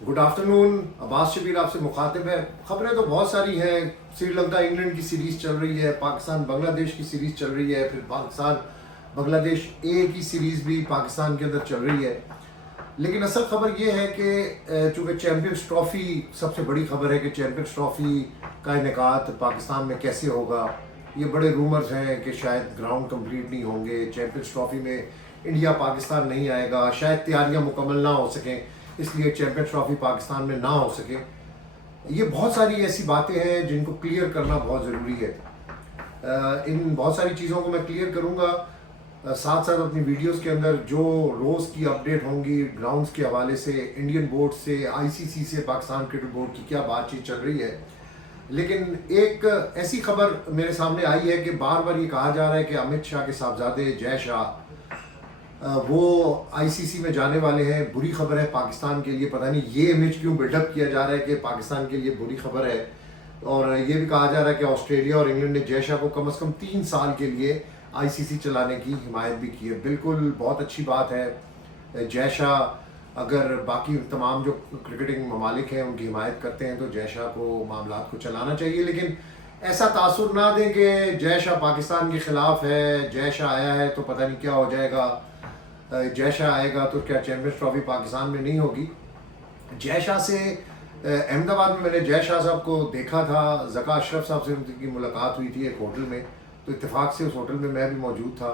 Good afternoon. Abbas Shabir आपसे मुखातिब है। खबरें तो बहुत सारी हैं। श्रीलंका इंग्लैंड की सीरीज़ चल रही है, पाकिस्तान बांग्लादेश की सीरीज़ चल रही है, फिर पाकिस्तान बांग्लादेश ए की सीरीज़ भी पाकिस्तान के अंदर चल रही है। लेकिन असल खबर ये है कि चूँकि चैम्पियंस ट्रॉफ़ी सबसे बड़ी खबर है कि चैम्पियंस ट्रॉफ़ी का इनेकात पाकिस्तान में कैसे होगा। ये बड़े रूमर्स हैं कि शायद ग्राउंड कंप्लीट नहीं होंगे, चैम्पियंस ट्रॉफ़ी में इंडिया पाकिस्तान नहीं आएगा, शायद तैयारियां मुकम्मल ना हो सकें, इसलिए चैम्पियंस ट्रॉफ़ी पाकिस्तान में ना हो सके। ये बहुत सारी ऐसी बातें हैं जिनको क्लियर करना बहुत ज़रूरी है। इन बहुत सारी चीज़ों को मैं क्लियर करूँगा, साथ साथ अपनी वीडियोस के अंदर जो रोज़ की अपडेट होंगी ग्राउंड्स के हवाले से, इंडियन बोर्ड से, आईसीसी से, पाकिस्तान क्रिकेट बोर्ड की क्या बातचीत चल रही है। लेकिन एक ऐसी खबर मेरे सामने आई है कि बार बार ये कहा जा रहा है कि अमित शाह के साहबजादे जय शाह वो आईसीसी में जाने वाले हैं। बुरी खबर है पाकिस्तान के लिए। पता नहीं ये इमेज क्यों बिल्डअप किया जा रहा है कि पाकिस्तान के लिए बुरी खबर है। और ये भी कहा जा रहा है कि ऑस्ट्रेलिया और इंग्लैंड ने जय शाह को कम से कम 3 साल के लिए आईसीसी चलाने की हिमायत भी की है। बिल्कुल बहुत अच्छी बात है। जय शाह अगर बाकी तमाम जो क्रिकेटिंग ममालिक हैं उनकी हिमायत करते हैं तो जय शाह को मामला को चलाना चाहिए। लेकिन ऐसा तासुर ना दें कि जय शाह पाकिस्तान के ख़िलाफ़ है, जय शाह आया है तो पता नहीं क्या हो जाएगा, जय शाह आएगा तो क्या चैम्पियंस ट्रॉफ़ी पाकिस्तान में नहीं होगी। जय शाह से अहमदाबाद में मैंने जय शाह साहब को देखा था, ज़का अशरफ साहब से उनकी मुलाकात हुई थी एक होटल में, तो इत्तेफाक से उस होटल में मैं भी मौजूद था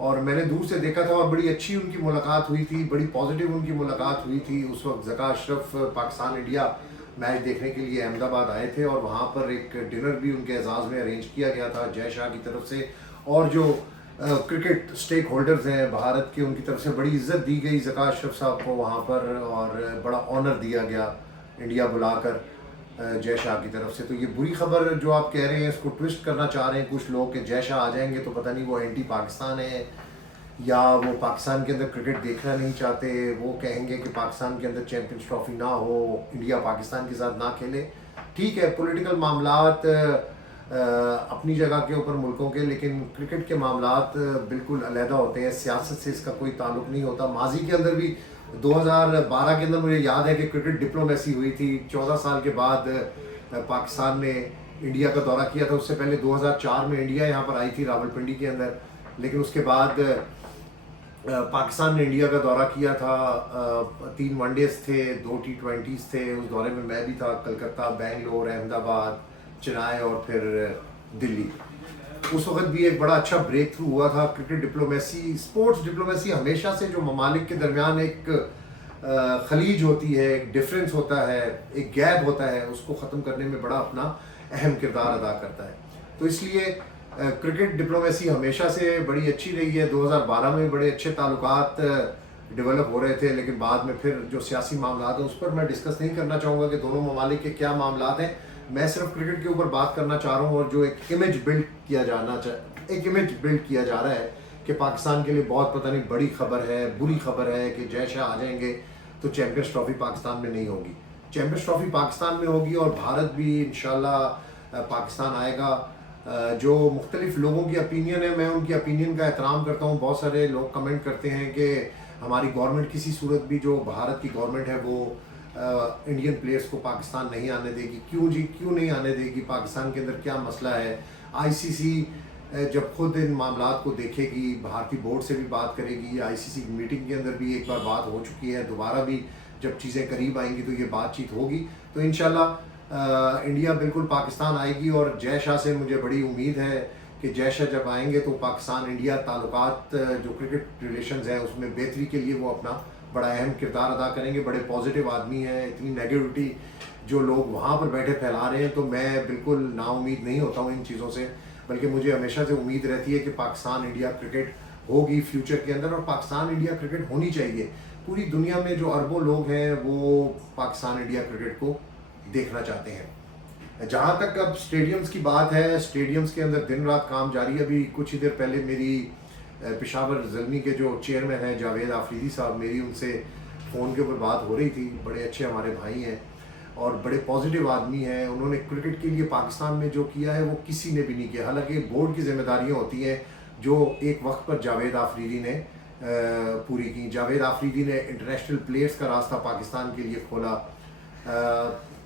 और मैंने दूर से देखा था और बड़ी अच्छी उनकी मुलाकात हुई थी, बड़ी पॉजिटिव उनकी मुलाकात हुई थी। उस वक्त ज़का अशरफ पाकिस्तान इंडिया मैच देखने के लिए अहमदाबाद आए थे और वहाँ पर एक डिनर भी उनके एजाज़ में अरेंज किया गया था जय शाह की तरफ से। और जो क्रिकेट स्टेक होल्डर्स हैं भारत के, उनकी तरफ से बड़ी इज्जत दी गई ज़का अशरफ साहब को वहाँ पर और बड़ा ऑनर दिया गया इंडिया बुलाकर जय शाह की तरफ से। तो ये बुरी खबर जो आप कह रहे हैं इसको ट्विस्ट करना चाह रहे हैं कुछ लोग कि जय शाह आ जाएंगे तो पता नहीं वो एंटी पाकिस्तान है या वो पाकिस्तान के अंदर क्रिकेट देखना नहीं चाहते। वो कहेंगे कि पाकिस्तान के अंदर चैम्पियंस ट्रॉफ़ी ना हो, इंडिया पाकिस्तान के साथ ना खेले। ठीक है, पॉलिटिकल मामलात अपनी जगह के ऊपर मुल्कों के, लेकिन क्रिकेट के मामलात बिल्कुल अलहदा होते हैं, सियासत से इसका कोई ताल्लुक नहीं होता। माजी के अंदर भी 2012 के अंदर मुझे याद है कि क्रिकेट डिप्लोमेसी हुई थी। 14 साल के बाद पाकिस्तान ने इंडिया का दौरा किया था। उससे पहले 2004 में इंडिया यहाँ पर आई थी रावलपिंडी के अंदर, लेकिन उसके बाद पाकिस्तान ने इंडिया का दौरा किया था। 3 वनडेज थे, 2 T20s थे। उस दौरे में मैं भी था, कलकत्ता, बेंगलोर, अहमदाबाद, चेन्नई और फिर दिल्ली। उस वक्त भी एक बड़ा अच्छा ब्रेक थ्रू हुआ था। क्रिकेट डिप्लोमेसी, स्पोर्ट्स डिप्लोमेसी हमेशा से जो ममालिक के दरमियान एक खलीज होती है, एक डिफरेंस होता है, एक गैप होता है, उसको ख़त्म करने में बड़ा अपना अहम किरदार अदा करता है। तो इसलिए क्रिकेट डिप्लोमेसी हमेशा से बड़ी अच्छी रही है। 2012 में बड़े अच्छे ताल्लुकात डेवलप हो रहे थे, लेकिन बाद में फिर जो सियासी मामलात हैं उस पर मैं डिस्कस नहीं करना चाहूँगा कि दोनों ममालिक के क्या मामलात हैं। मैं सिर्फ क्रिकेट के ऊपर बात करना चाह रहा हूँ और जो एक इमेज बिल्ड किया जा रहा है कि पाकिस्तान के लिए बहुत पता नहीं बड़ी खबर है, बुरी खबर है कि जय शाह आ जाएंगे तो चैम्पियंस ट्रॉफ़ी पाकिस्तान में नहीं होगी। चैम्पियंस ट्रॉफ़ी पाकिस्तान में होगी और भारत भी इंशाल्लाह पाकिस्तान आएगा। जो मुख्तलिफ लोगों की ओपिनियन है, मैं उनकी ओपिनियन का एहतराम करता हूँ। बहुत सारे लोग कमेंट करते हैं कि हमारी गवर्नमेंट किसी सूरत भी, जो भारत की गवर्नमेंट है वो इंडियन प्लेयर्स को पाकिस्तान नहीं आने देगी। क्यों जी, क्यों नहीं आने देगी? पाकिस्तान के अंदर क्या मसला है? आईसीसी जब खुद इन मामलात को देखेगी, भारतीय बोर्ड से भी बात करेगी। आईसीसी की मीटिंग के अंदर भी एक बार बात हो चुकी है, दोबारा भी जब चीज़ें करीब आएंगी तो ये बातचीत होगी। तो इंशाल्लाह इंडिया बिल्कुल पाकिस्तान आएगी और जय शाह से मुझे बड़ी उम्मीद है कि जय शाह जब आएंगे तो पाकिस्तान इंडिया ताल्लुकात जो क्रिकेट रिलेशंस हैं उसमें बेहतरी के लिए वो अपना बड़ा अहम किरदार अदा करेंगे। बड़े पॉजिटिव आदमी हैं। इतनी नेगेटिविटी जो लोग वहाँ पर बैठे फैला रहे हैं तो मैं बिल्कुल नाउम्मीद नहीं होता हूँ इन चीज़ों से, बल्कि मुझे हमेशा से उम्मीद रहती है कि पाकिस्तान इंडिया क्रिकेट होगी फ्यूचर के अंदर और पाकिस्तान इंडिया क्रिकेट होनी चाहिए। पूरी दुनिया में जो अरबों लोग हैं वो पाकिस्तान इंडिया क्रिकेट को देखना चाहते हैं। जहाँ तक अब स्टेडियम्स की बात है, स्टेडियम्स के अंदर दिन रात काम जारी है। अभी कुछ ही देर पहले मेरी पेशावर ज़ल्मी के जो चेयरमैन हैं जावेद आफरीदी साहब, मेरी उनसे फ़ोन के ऊपर बात हो रही थी। बड़े अच्छे हमारे भाई हैं और बड़े पॉजिटिव आदमी हैं। उन्होंने क्रिकेट के लिए पाकिस्तान में जो किया है वो किसी ने भी नहीं किया। हालांकि बोर्ड की जिम्मेदारियां होती हैं जो एक वक्त पर जावेद आफरीदी ने पूरी की। जावेद आफरीदी ने इंटरनेशनल प्लेयर्स का रास्ता पाकिस्तान के लिए खोला,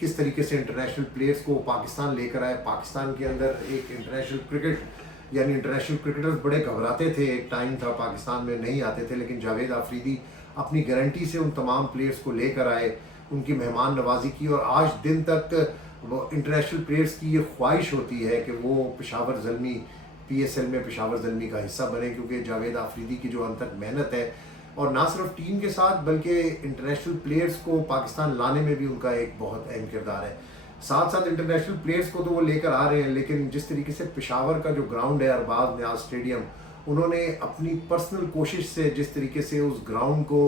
किस तरीके से इंटरनेशनल प्लेयर्स को पाकिस्तान लेकर आए। पाकिस्तान के अंदर एक इंटरनेशनल क्रिकेट यानी इंटरनेशनल क्रिकेटर्स बड़े घबराते थे, एक टाइम था पाकिस्तान में नहीं आते थे, लेकिन जावेद आफरीदी अपनी गारंटी से उन तमाम प्लेयर्स को लेकर आए, उनकी मेहमान नवाजी की। और आज दिन तक वो इंटरनेशनल प्लेयर्स की ये ख्वाहिश होती है कि वो पेशावर ज़ल्मी PSL में पेशावर ज़ल्मी का हिस्सा बने, क्योंकि जावेद आफरीदी की जो अनथक मेहनत है, और ना सिर्फ टीम के साथ बल्कि इंटरनेशनल प्लेयर्स को पाकिस्तान लाने में भी उनका एक बहुत अहम किरदार है। साथ साथ इंटरनेशनल प्लेयर्स को तो वो लेकर आ रहे हैं, लेकिन जिस तरीके से पेशावर का जो ग्राउंड है अरबाज न्याज स्टेडियम, उन्होंने अपनी पर्सनल कोशिश से जिस तरीके से उस ग्राउंड को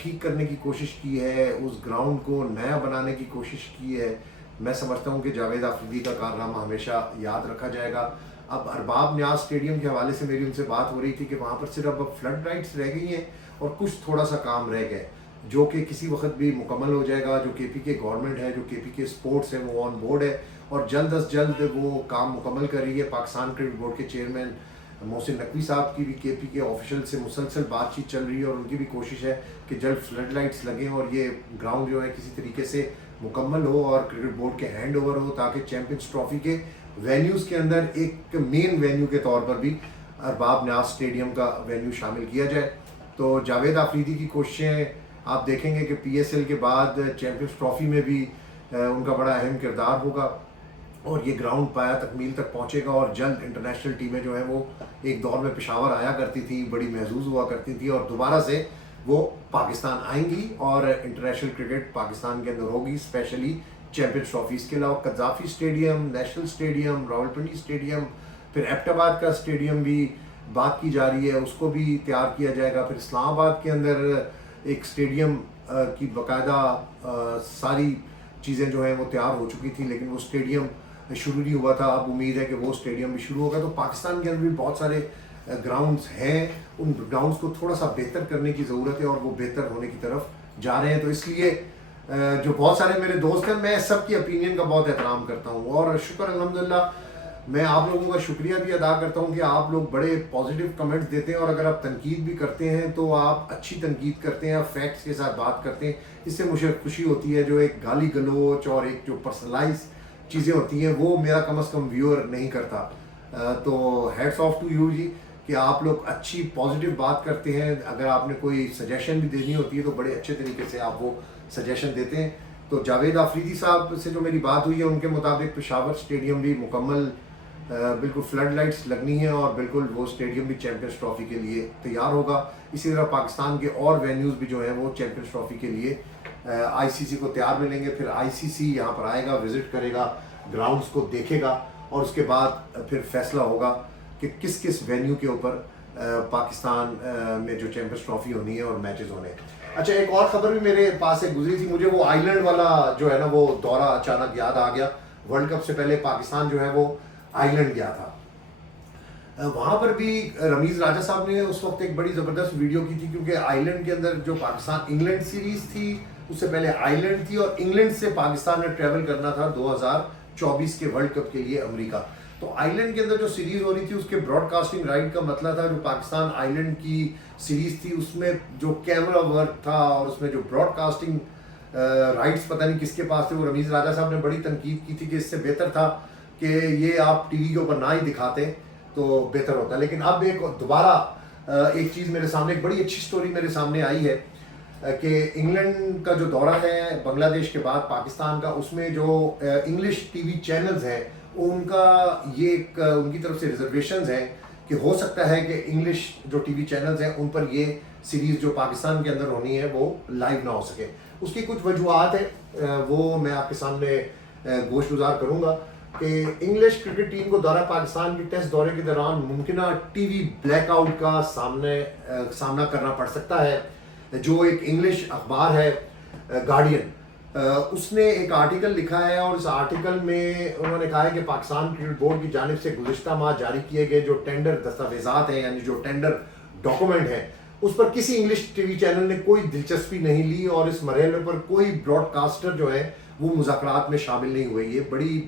ठीक करने की कोशिश की है, उस ग्राउंड को नया बनाने की कोशिश की है, मैं समझता हूँ कि जावेद आफरीदी का कारनामा हमेशा याद रखा जाएगा। अब अरबाब न्याज स्टेडियम के हवाले से मेरी उनसे बात हो रही थी कि वहाँ पर सिर्फ अब फ्लड लाइट्स रह गई हैं और कुछ थोड़ा सा काम रह गया, जो कि किसी वक्त भी मुकम्मल हो जाएगा। जो KPK गवर्नमेंट है, जो KPK स्पोर्ट्स है, वो ऑन बोर्ड है और जल्द अज जल्द वो काम मुकम्मल कर रही है। पाकिस्तान क्रिकेट बोर्ड के चेयरमैन मोहसिन नकवी साहब की भी KPK ऑफिशियल से मुसलसल बातचीत चल रही है और उनकी भी कोशिश है कि जल्द फ्लड लाइट्स लगें और ये ग्राउंड जो है किसी तरीके से मुकम्मल हो और क्रिकेट बोर्ड के हैंड ओवर हो, ताकि चैम्पियंस ट्रॉफी के वेन्यूज़ के अंदर एक मेन वेन्यू के तौर पर भी अरबाब न्याज स्टेडियम का वेन्यू शामिल किया जाए। तो जावेद आफरीदी की कोशिशें आप देखेंगे कि PSL के बाद चैम्पियंस ट्रॉफी में भी उनका बड़ा अहम किरदार होगा और ये ग्राउंड पाया तकमील तक पहुंचेगा और जल्द इंटरनेशनल टीमें जो हैं वो एक दौर में पेशावर आया करती थी, बड़ी महजूज हुआ करती थी और दोबारा से वो पाकिस्तान आएंगी और इंटरनेशनल क्रिकेट पाकिस्तान के अंदर होगी, स्पेशली चैम्पियंस ट्रॉफी। इसके अलावा Gaddafi stadium, national stadium, Rawalpindi stadium, फिर एबटाबाद का स्टेडियम भी बात की जा रही है, उसको भी तैयार किया जाएगा। फिर इस्लामाबाद के अंदर एक स्टेडियम की बाकायदा सारी चीज़ें जो हैं वो तैयार हो चुकी थी, लेकिन वो स्टेडियम शुरू नहीं हुआ था। अब उम्मीद है कि वो स्टेडियम भी शुरू होगा। तो पाकिस्तान के अंदर भी बहुत सारे ग्राउंड्स हैं, उन ग्राउंड्स को थोड़ा सा बेहतर करने की ज़रूरत है और वो बेहतर होने की तरफ जा रहे हैं। तो इसलिए जो बहुत सारे मेरे दोस्त हैं, मैं सबकी ओपिनियन का बहुत एहतराम करता हूँ और शुक्र अल्हम्दुलिल्लाह मैं आप लोगों का शुक्रिया भी अदा करता हूँ कि आप लोग बड़े पॉजिटिव कमेंट्स देते हैं और अगर आप तनकीद भी करते हैं तो आप अच्छी तनकीद करते हैं, आप फैक्ट्स के साथ बात करते हैं, इससे मुझे खुशी होती है। जो एक गाली गलोच और एक जो पर्सनलाइज चीज़ें होती हैं वो मेरा कम अज़ कम व्यूअर नहीं करता। तो हैट्स ऑफ टू यू जी कि आप लोग अच्छी पॉजिटिव बात करते हैं। अगर आपने कोई सजेशन भी देनी होती है तो बड़े अच्छे तरीके से आप वो सजेशन देते हैं। तो जावेद आफरीदी साहब से जो मेरी बात हुई है उनके मुताबिक पेशावर स्टेडियम भी मुकम्मल बिल्कुल फ्लड लाइट्स लगनी है और बिल्कुल वो स्टेडियम भी चैम्पियंस ट्रॉफी के लिए तैयार होगा। इसी तरह पाकिस्तान के और वेन्यूज़ भी जो हैं वो चैम्पियंस ट्रॉफी के लिए ICC को तैयार मिलेंगे। फिर ICC यहाँ पर आएगा, विज़िट करेगा, ग्राउंड्स को देखेगा और उसके बाद फिर फैसला होगा कि किस किस वेन्यू के ऊपर पाकिस्तान में जो चैम्पियंस ट्रॉफी होनी है और मैचेस होने हैं। अच्छा, एक और ख़बर भी मेरे पास से गुजरी थी, मुझे वो आइलैंड वाला जो है ना वो दौरा अचानक याद आ गया। वर्ल्ड कप से पहले पाकिस्तान जो है वो आइलैंड गया था। वहाँ पर भी रमीज़ राजा साहब ने उस वक्त एक बड़ी ज़बरदस्त वीडियो की थी, क्योंकि आइलैंड के अंदर जो पाकिस्तान इंग्लैंड सीरीज़ थी उससे पहले आइलैंड थी और इंग्लैंड से पाकिस्तान ने ट्रैवल करना था 2024 के वर्ल्ड कप के लिए अमेरिका। तो आइलैंड के अंदर जो सीरीज़ हो रही थी उसके ब्रॉडकास्टिंग राइट का मतलब था, जो पाकिस्तान आइलैंड की सीरीज़ थी उसमें जो कैमरा वर्क था और उसमें जो ब्रॉडकास्टिंग राइट्स पता नहीं किसके पास थे, वो रमीज़ राजा साहब ने बड़ी तनकीद की थी कि इससे बेहतर था कि ये आप टीवी के ऊपर ना ही दिखाते तो बेहतर होता। लेकिन अब एक दोबारा एक चीज़ मेरे सामने, एक बड़ी अच्छी स्टोरी मेरे सामने आई है कि इंग्लैंड का जो दौरा है बांग्लादेश के बाद पाकिस्तान का, उसमें जो इंग्लिश टीवी चैनल्स हैं उनका ये एक उनकी तरफ से रिजर्वेशंस हैं कि हो सकता है कि इंग्लिश जो टीवी चैनल्स हैं उन पर ये सीरीज़ जो पाकिस्तान के अंदर होनी है वो लाइव ना हो सके। उसकी कुछ वजूहत है, वो मैं आपके सामने गोशगुजार करूँगा कि इंग्लिश क्रिकेट टीम को दौरा पाकिस्तान के टेस्ट दौरे के दौरान मुमकिन टीवी ब्लैकआउट का सामना करना पड़ सकता है। जो एक इंग्लिश अखबार है गार्डियन, उसने एक आर्टिकल लिखा है और इस आर्टिकल में उन्होंने कहा है कि पाकिस्तान क्रिकेट बोर्ड की जानिब से गुज़िश्ता माह जारी किए गए जो टेंडर दस्तावेजात हैं, यानी जो टेंडर डॉक्यूमेंट है, उस पर किसी इंग्लिश टीवी चैनल ने कोई दिलचस्पी नहीं ली और इस मरहले पर कोई ब्रॉडकास्टर जो है वो मुज़ाकरात में शामिल नहीं हुए। ये बड़ी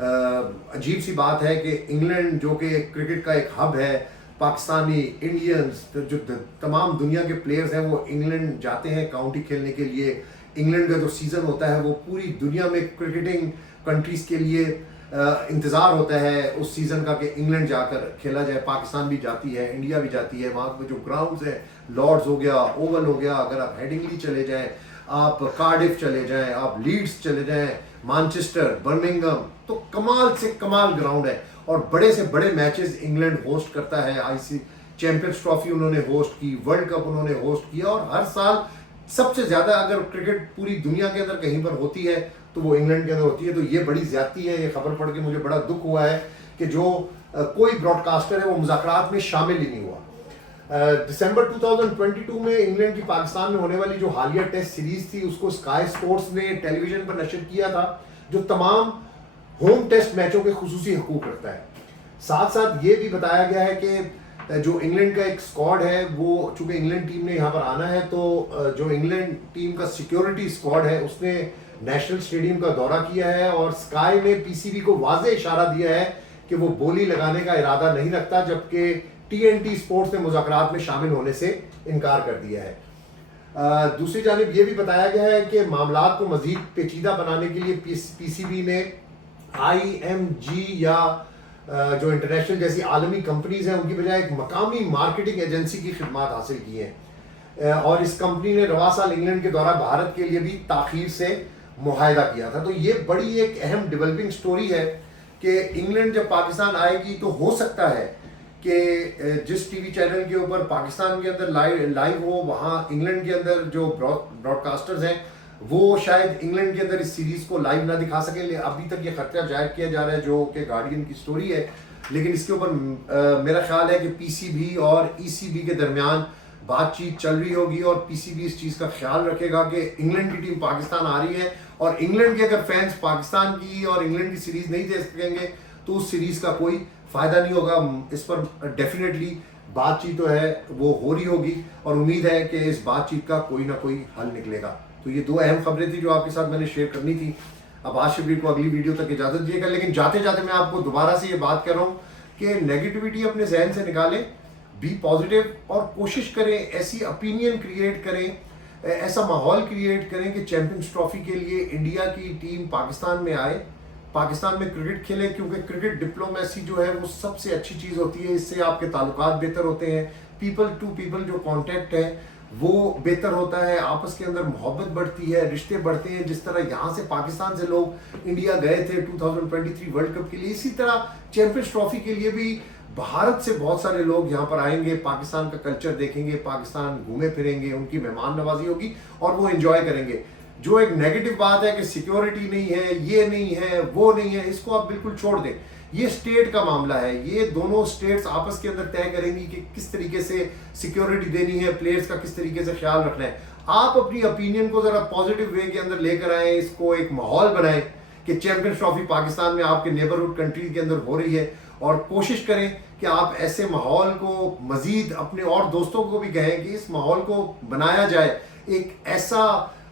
अजीब सी बात है कि इंग्लैंड जो कि क्रिकेट का एक हब है, पाकिस्तानी इंडियंस जो तमाम दुनिया के प्लेयर्स हैं वो इंग्लैंड जाते हैं काउंटी खेलने के लिए। इंग्लैंड का जो सीज़न होता है वो पूरी दुनिया में क्रिकेटिंग कंट्रीज़ के लिए इंतज़ार होता है उस सीज़न का कि इंग्लैंड जाकर खेला जाए। पाकिस्तान भी जाती है, इंडिया भी जाती है। वहाँ पे जो ग्राउंड्स हैं, लॉर्ड्स हो गया, ओवल हो गया, अगर आप हेडिंगली चले जाएं, आप कार्डिफ चले जाएं, आप लीड्स चले जाएं, मैनचेस्टर, बर्मिंघम, तो कमाल से कमाल ग्राउंड है और बड़े से बड़े मैचेस इंग्लैंड होस्ट करता है। आईसी चैंपियंस ट्रॉफी उन्होंने होस्ट की, वर्ल्ड कप उन्होंने होस्ट किया और हर साल सबसे ज़्यादा अगर क्रिकेट पूरी दुनिया के अंदर कहीं पर होती है तो वो इंग्लैंड के अंदर होती है। तो ये बड़ी ज़्यादती है। ये खबर पढ़ के मुझे बड़ा दुख हुआ है कि जो कोई ब्रॉडकास्टर है वो मुज़ाकरात में शामिल ही नहीं हुआ। दिसंबर 2022 में इंग्लैंड की पाकिस्तान में होने वाली जो हालिया टेस्ट सीरीज थी उसको स्काई स्पोर्ट्स ने टेलीविजन पर नशर किया था, जो तमाम होम टेस्ट मैचों के खुसूसी हकूक रखता है। साथ साथ ये भी बताया गया है कि जो इंग्लैंड का एक स्क्वाड है वो, चूंकि इंग्लैंड टीम ने यहाँ पर आना है, तो जो इंग्लैंड टीम का सिक्योरिटी स्क्वाड है उसने नेशनल स्टेडियम का दौरा किया है और स्काई ने पीसीबी को वाज़े इशारा दिया है कि वो बोली लगाने का इरादा नहीं रखता, जबकि टीएनटी स्पोर्ट्स ने मुज़ाकरात में शामिल होने से इनकार कर दिया है। दूसरी जानिब ये भी बताया गया है कि मामलात को मज़ीद पेचीदा बनाने के लिए पीसीबी ने IMG या जो इंटरनेशनल जैसी आलमी कंपनीज हैं उनकी बजाय एक मकामी मार्केटिंग एजेंसी की खिदमत हासिल की है और इस कंपनी ने रवा साल इंग्लैंड के दौरा भारत के लिए भी ताख़ीर से मुआहदा किया था। तो ये बड़ी एक अहम डेवलपिंग स्टोरी है कि इंग्लैंड जब पाकिस्तान आएगी तो हो सकता है कि जिस टीवी चैनल के ऊपर पाकिस्तान के अंदर लाइव हो, वहाँ इंग्लैंड के अंदर जो ब्रॉडकास्टर्स हैं वो शायद इंग्लैंड के अंदर इस सीरीज़ को लाइव ना दिखा सके। अभी तक ये खतरा जाहिर किया जा रहा है जो कि गार्डियन की स्टोरी है, लेकिन इसके ऊपर मेरा ख्याल है कि पीसीबी और ईसीबी के दरमियान बातचीत चल रही होगी और पीसीबी इस चीज़ का ख्याल रखेगा कि इंग्लैंड की टीम पाकिस्तान आ रही है और इंग्लैंड के अगर फैंस पाकिस्तान की और इंग्लैंड की सीरीज़ नहीं देख सकेंगे तो उस सीरीज़ का कोई फ़ायदा नहीं होगा। इस पर डेफिनेटली बातचीत तो है वो हो रही होगी और उम्मीद है कि इस बातचीत का कोई ना कोई हल निकलेगा। तो ये दो अहम खबरें थी जो आपके साथ मैंने शेयर करनी थी। अब आज शबीर को अगली वीडियो तक इजाज़त दिएगा, लेकिन जाते जाते मैं आपको दोबारा से ये बात कर रहा हूँ कि नेगेटिविटी अपने जहन से निकालें, बी पॉजिटिव और कोशिश करें ऐसी ओपिनियन क्रिएट करें, ऐसा माहौल क्रिएट करें कि चैंपियंस ट्रॉफी के लिए इंडिया की टीम पाकिस्तान में आए, पाकिस्तान में क्रिकेट खेले, क्योंकि क्रिकेट डिप्लोमेसी जो है वो सबसे अच्छी चीज़ होती है। इससे आपके ताल्लुकात बेहतर होते हैं, पीपल टू पीपल जो कांटेक्ट है वो बेहतर होता है, आपस के अंदर मोहब्बत बढ़ती है, रिश्ते बढ़ते हैं। जिस तरह यहाँ से पाकिस्तान से लोग इंडिया गए थे 2023 वर्ल्ड कप के लिए, इसी तरह चैंपियंस ट्रॉफी के लिए भी भारत से बहुत सारे लोग यहाँ पर आएंगे, पाकिस्तान का कल्चर देखेंगे, पाकिस्तान घूमे फिरेंगे, उनकी मेहमान नवाजी होगी और वो एंजॉय करेंगे। जो एक नेगेटिव बात है कि सिक्योरिटी नहीं है, ये नहीं है, वो नहीं है, इसको आप बिल्कुल छोड़ दें। ये स्टेट का मामला है, ये दोनों स्टेट्स आपस के अंदर तय करेंगी कि किस तरीके से सिक्योरिटी देनी है, प्लेयर्स का किस तरीके से ख्याल रखना है। आप अपनी ओपिनियन को ज़रा पॉजिटिव वे के अंदर लेकर आएँ, इसको एक माहौल बनाएं कि चैंपियंस ट्रॉफी पाकिस्तान में आपके नेबरहुड कंट्री के अंदर हो रही है और कोशिश करें कि आप ऐसे माहौल को मज़ीद अपने और दोस्तों को भी कहें कि इस माहौल को बनाया जाए, एक ऐसा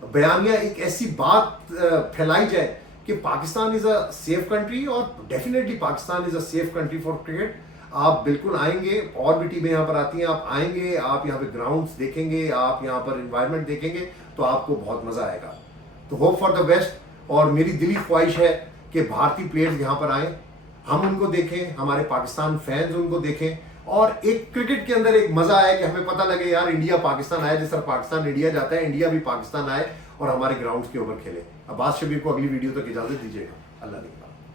बयानिया, एक ऐसी बात फैलाई जाए कि Pakistan is a safe country और definitely Pakistan is a safe country for cricket. आप बिल्कुल आएंगे, और भी टीमें यहाँ पर आती हैं, आप आएंगे, आप यहाँ पे ग्राउंड्स देखेंगे, आप यहाँ पर इन्वायरमेंट देखेंगे तो आपको बहुत मज़ा आएगा। तो होप फॉर द बेस्ट और मेरी दिली ख्वाहिश है कि भारतीय प्लेयर्स यहाँ पर आएँ, हम उनको देखें, हमारे पाकिस्तान फैंस उनको देखें और एक क्रिकेट के अंदर एक मज़ा आए कि हमें पता लगे यार इंडिया पाकिस्तान आए, जिस तरह पाकिस्तान इंडिया जाता है, इंडिया भी पाकिस्तान आए और हमारे ग्राउंड्स के ऊपर खेले। अब्बास शबीर को अगली वीडियो तक इजाज़त दीजिएगा। अल्लाह निगहबान।